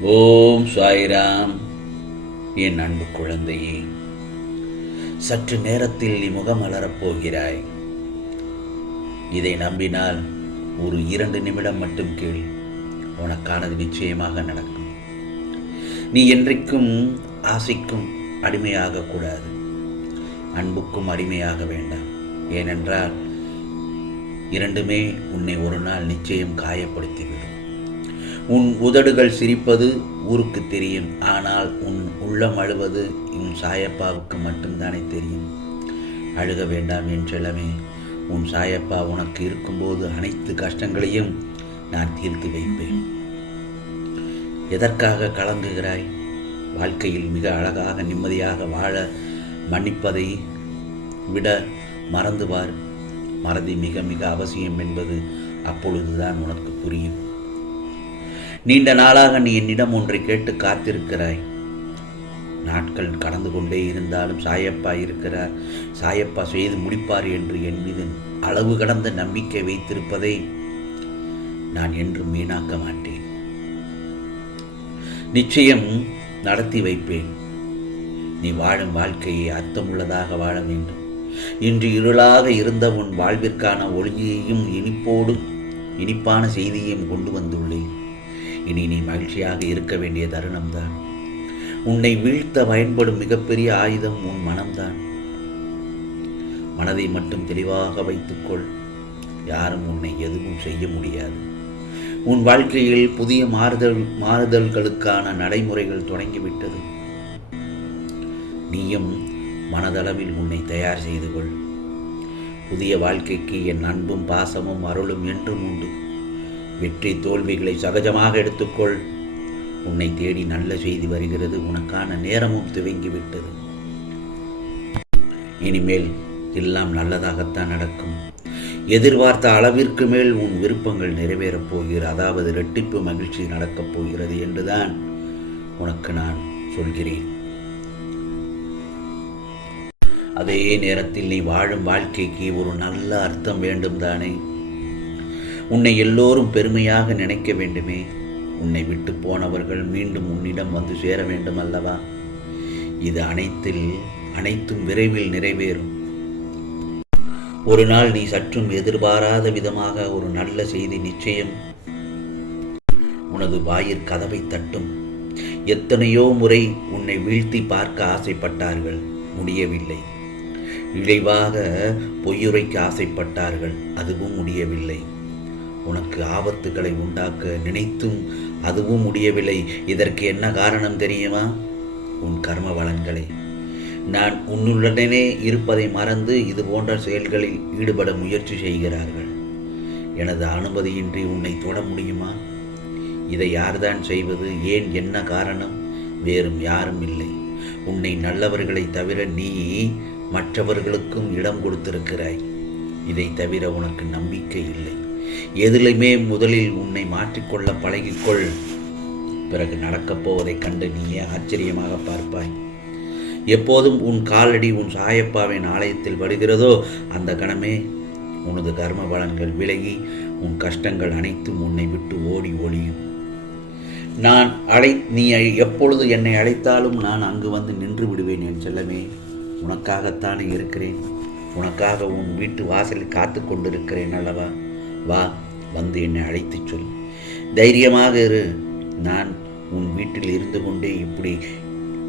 ஓம் சாய்ராம். என் அன்பு குழந்தையே சற்று நேரத்தில் நீ முகம் மலரப் போகிறாய். இதை நம்பினால் ஒரு இரண்டு நிமிடம் மட்டும் கேள். உனக்கானது நிச்சயமாக நடக்கும். நீ என்றைக்கும் ஆசைக்கும் அடிமையாக கூடாது. அன்புக்கும் அடிமையாக வேண்டாம். ஏனென்றால் இரண்டுமே உன்னை ஒரு நாள் நிச்சயம் காயப்படுத்திவிடும். உன் உதடுகள் சிரிப்பது ஊருக்கு தெரியும். ஆனால் உன் உள்ளம் அழுவது உன் சாயப்பாவுக்கு மட்டும்தானே தெரியும். அழுக வேண்டாம் என் செல்லமே உன் சாயப்பா உனக்கு இருக்கும்போது அனைத்து கஷ்டங்களையும் நான் தீர்த்து வைப்பேன். எதற்காக கலங்குகிறாய்? வாழ்க்கையில் மிக அழகாக நிம்மதியாக வாழ மன்னிப்பதை விட மறந்துவார். மறதி மிக மிக அவசியம் என்பது அப்பொழுதுதான் உனக்கு புரியும். நீண்ட நாளாக நீ என்னிடம் ஒன்றை கேட்டு காத்திருக்கிறாய். நாட்கள் கடந்து கொண்டே இருந்தாலும் சாயப்பா இருக்கிறார். சாயப்பா செய்து முடிப்பார் என்று என் மீது அளவு கடந்த நம்பிக்கை வைத்திருப்பதை நான் என்றும் வீணாக்க மாட்டேன். நிச்சயம் நடத்தி வைப்பேன். நீ வாழும் வாழ்க்கையை அர்த்தமுள்ளதாக வாழ வேண்டும். இன்று இருளாக இருந்த உன் வாழ்விற்கான ஒளியையும் இனிப்போடு இனிப்பான செய்தியையும் கொண்டு வந்துள்ளேன். இனி நீ மகிழ்ச்சியாக இருக்க வேண்டிய தருணம்தான். உன்னை வீழ்த்த பயன்படும் மிகப்பெரிய ஆயுதம் உன் மனம்தான். மனதை மட்டும் தெளிவாக வைத்துக்கொள். யாரும் உன்னை எதுவும் செய்ய முடியாது. உன் வாழ்க்கையில் புதிய மாறுதல் மாறுதல்களுக்கான நடைமுறைகள் தொடங்கிவிட்டது. நீயும் மனதளவில் உன்னை தயார் செய்து கொள். புதிய வாழ்க்கைக்கு என் அன்பும் பாசமும் அருளும் என்றும் உண்டு. வெற்றி தோல்விகளை சகஜமாக எடுத்துக்கொள். உன்னை தேடி நல்ல செய்தி வருகிறது. உனக்கான நேரமும் துவங்கிவிட்டது. இனிமேல் எல்லாம் நல்லதாகத்தான் நடக்கும். எதிர்பார்த்த அளவிற்கு மேல் உன் விருப்பங்கள் நிறைவேறப் போகிற அதாவது இரட்டிப்பு மகிழ்ச்சி நடக்கப் போகிறது என்றுதான் உனக்கு நான் சொல்கிறேன். அதே நேரத்தில் நீ வாழும் வாழ்க்கைக்கு ஒரு நல்ல அர்த்தம் வேண்டும் தானே? உன்னை எல்லோரும் பெருமையாக நினைக்க வேண்டுமே. உன்னை விட்டு போனவர்கள் மீண்டும் உன்னிடம் வந்து சேர வேண்டும் அல்லவா? இது அனைத்தில் அனைத்தும் விரைவில் நிறைவேறும். ஒரு நாள் நீ சற்றும் எதிர்பாராத விதமாக ஒரு நல்ல செய்தி நிச்சயம். உனது வாயிற் கதவை தட்டும். எத்தனையோ முறை உன்னை வீழ்த்தி பார்க்க ஆசைப்பட்டார்கள் முடியவில்லை. இழைவாக பொய்யுரைக்க ஆசைப்பட்டார்கள் அதுவும் முடியவில்லை. உனக்கு ஆபத்துக்களை உண்டாக்க நினைத்தும் அதுவும் முடியவில்லை. இதற்கு என்ன காரணம் தெரியுமா? உன் கர்ம வளங்களை நான் உன்னுடனே இருப்பதை மறந்து இது போன்ற செயல்களில் ஈடுபட முயற்சி செய்கிறார்கள். எனது அனுமதியின்றி உன்னை தொட முடியுமா? இதை யார்தான் செய்வது? ஏன் என்ன காரணம்? வேறும் யாரும் இல்லை. உன்னை நல்லவர்களை தவிர நீ மற்றவர்களுக்கும் இடம் கொடுத்திருக்கிறாய். இதை தவிர உனக்கு நம்பிக்கை இல்லை. எதிலுமே முதலில் உன்னை மாற்றிக்கொள்ள பழகிக்கொள். பிறகு நடக்கப் போவதைக் கண்டு நீயே ஆச்சரியமாக பார்ப்பாய். எப்போதும் உன் காலடி உன் சாயப்பாவின் ஆலயத்தில் வருகிறதோ அந்த கணமே உனது கர்ம பலன்கள் விலகி உன் கஷ்டங்கள் அனைத்தும் உன்னை விட்டு ஓடி ஒளியும். நான் அழை நீ எப்பொழுது என்னை அழைத்தாலும் நான் அங்கு வந்து நின்று விடுவேன் என் செல்லமே. உனக்காகத்தானே இருக்கிறேன். உனக்காக உன் வீட்டு வாசலில் காத்து கொண்டிருக்கிறேன் அல்லவா? வா வந்து என்னை அழைத்துச் சொல். தைரியமாக இரு. நான் உன் வீட்டில் இருந்து கொண்டே இப்படி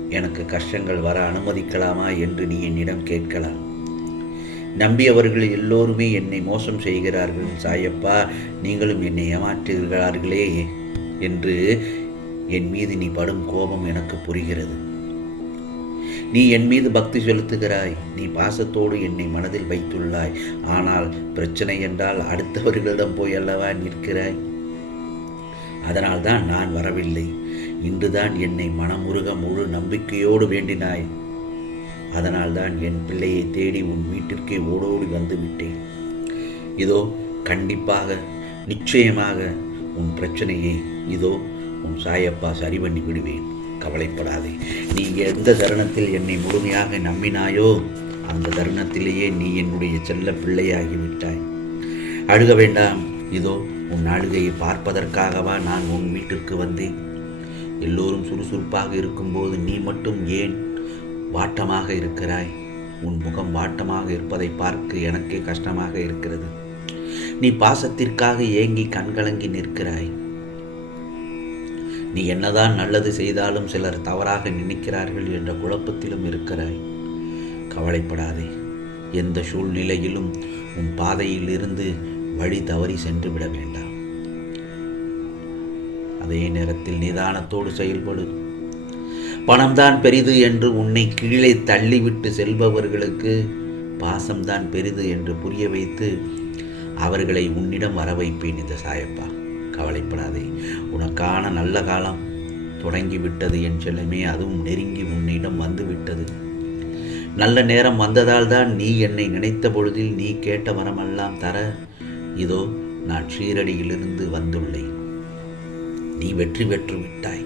எனக்கு கஷ்டங்கள் வர அனுமதிக்கலாமா என்று நீ என்னிடம் கேட்கலாம். நம்பியவர்கள் எல்லோருமே என்னை மோசம் செய்கிறார்கள். சாயப்பா நீங்களும் என்னை ஏமாற்றுகிறார்களே என்று என் மீது நீ படும் கோபம் எனக்கு புரிகிறது. நீ என் மீது பக்தி செலுத்துகிறாய். நீ பாசத்தோடு என்னை மனதில் வைத்துள்ளாய். ஆனால் பிரச்சனை என்றால் அடுத்தவர்களிடம் போய் அல்லவா நிற்கிறாய்? அதனால்தான் நான் வரவில்லை. இன்றுதான் என்னை மனமுருக முழு நம்பிக்கையோடு வேண்டினாய். அதனால்தான் என் பிள்ளையை தேடி உன் வீட்டிற்கே ஓடோடி வந்து விட்டேன். இதோ கண்டிப்பாக நிச்சயமாக உன் பிரச்சனையை இதோ உன் சாயப்பா சரி பண்ணி விடுவேன் கவலைப்படாதே. நீ எந்த தருணத்தில் என்னை முழுமையாக நம்பினாயோ அந்த தருணத்திலேயே நீ என்னுடைய செல்ல பிள்ளையாகிவிட்டாய் அழுக வேண்டாம். இதோ உன் அழுகையை பார்ப்பதற்காகவா நான் உன் வீட்டிற்கு வந்தேன். எல்லோரும் சுறுசுறுப்பாக இருக்கும்போது நீ மட்டும் ஏன் வாட்டமாக இருக்கிறாய்? உன் முகம் வாட்டமாக இருப்பதை பார்க்க எனக்கே கஷ்டமாக இருக்கிறது. நீ பாசத்திற்காக ஏங்கி கண்கலங்கி நிற்கிறாய். நீ என்னதான் நல்லது செய்தாலும் சிலர் தவறாக நினைக்கிறார்கள் என்ற குழப்பத்திலும் இருக்கிறாய். கவலைப்படாதே. எந்த சூழ்நிலையிலும் உன் பாதையில் இருந்து வழி தவறி சென்று விட வேண்டாம். அதே நேரத்தில் நிதானத்தோடு செயல்படு. பணம்தான் பெரிது என்று உன்னை கீழே தள்ளிவிட்டு செல்பவர்களுக்கு பாசம்தான் பெரிது என்று புரிய வைத்து அவர்களை உன்னிடம் வர வைப்பேன் இந்த சாயப்பா. கவலைப்படாதே. உனக்கான நல்ல காலம் தொடங்கிவிட்டது என் செல்லமே அதுவும் நெருங்கி உன்னிடம் வந்துவிட்டது. நல்ல நேரம் வந்ததால் தான் நீ என்னை நினைத்த பொழுதில் நீ கேட்ட வரமெல்லாம் தர இதோ நான் ஷீரடியிலிருந்து வந்துள்ளேன். நீ வெற்றி பெற்று விட்டாய்.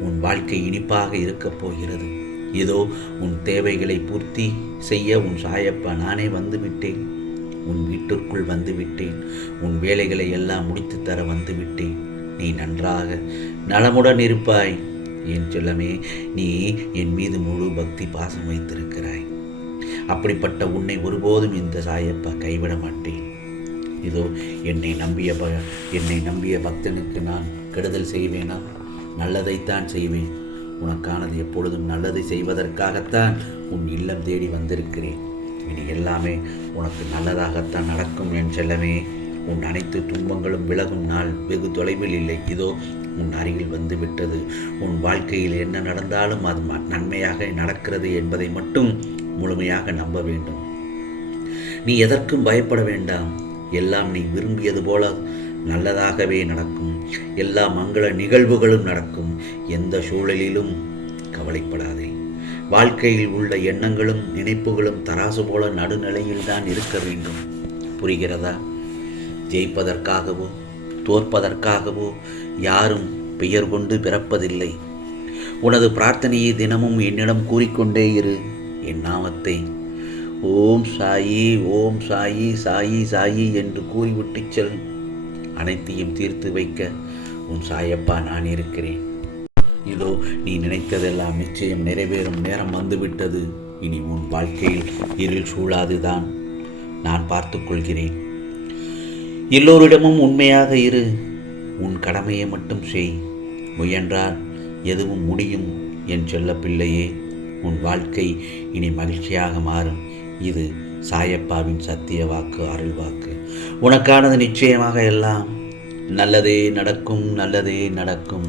உன் வாழ்க்கை இனிப்பாக இருக்கப் போகிறது. இதோ உன் தேவைகளை பூர்த்தி செய்ய உன் சாயப்பா நானே வந்து விட்டேன் உன் வீட்டிற்குள் வந்துவிட்டேன். உன் வேலைகளை எல்லாம் முடித்து தர வந்துவிட்டேன். நீ நன்றாக நலமுடன் இருப்பாய். என் சொல்லமே நீ என் மீது முழு பக்தி பாசம் வைத்திருக்கிறாய். அப்படிப்பட்ட உன்னை ஒருபோதும் இந்த சாயப்பா கைவிட மாட்டேன். இதோ என்னை நம்பிய ப என்னை நம்பிய பக்தனுக்கு நான் கெடுதல் செய்வேனா? நல்லதைத்தான் செய்வேன். உனக்கானது எப்பொழுதும் நல்லதை செய்வதற்காகத்தான் உன் இல்லம் தேடி வந்திருக்கிறேன். இனி எல்லாமே உனக்கு நல்லதாகத்தான் நடக்கும் என் செல்லமே. உன் அனைத்து துன்பங்களும் விலகும் நாள் வெகு தொலைவில் இல்லை. இதோ உன் அருகில் வந்து விட்டது. உன் வாழ்க்கையில் என்ன நடந்தாலும் அது ம- நன்மையாக நடக்கிறது என்பதை மட்டும் முழுமையாக நம்ப வேண்டும். நீ எதற்கும் பயப்பட வேண்டாம். எல்லாம் நீ விரும்பியது போல நல்லதாகவே நடக்கும். எல்லா மங்கள நிகழ்வுகளும் நடக்கும். எந்த சூழலிலும் கவலைப்படாதே. வாழ்க்கையில் உள்ள எண்ணங்களும் நினைப்புகளும் தராசு போல நடுநிலையில் தான் இருக்க வேண்டும். புரிகிறதா? ஜெயிப்பதற்காகவோ தோற்பதற்காகவோ யாரும் பெயர் கொண்டு பிறப்பதில்லை. உனது பிரார்த்தனையை தினமும் என்னிடம் கூறிக்கொண்டே இரு என் நாமத்தை. ஓம் சாயி ஓம் சாயி சாயி சாயி என்று கூறிவிட்டு செல். அனைத்தையும் தீர்த்து வைக்க உன் சாயப்பா நான் இருக்கிறேன். இதோ நீ நினைத்ததெல்லாம் நிச்சயம் நிறைவேறும் நேரம் வந்துவிட்டது. இனி உன் வாழ்க்கையில் இருள் சூழாதுதான். நான் பார்த்துக்கொள்கிறேன். எல்லோரிடமும் உண்மையாக இரு. உன் கடமையை மட்டும் செய். முயன்றால் எதுவும் முடியும் என் செல்ல பிள்ளையே உன் வாழ்க்கை இனி மகிழ்ச்சியாக மாறும். இது சாயப்பாவின் சத்திய வாக்கு அருள் வாக்கு. உனக்கானது நிச்சயமாக எல்லாம் நல்லதே நடக்கும் நல்லதே நடக்கும்.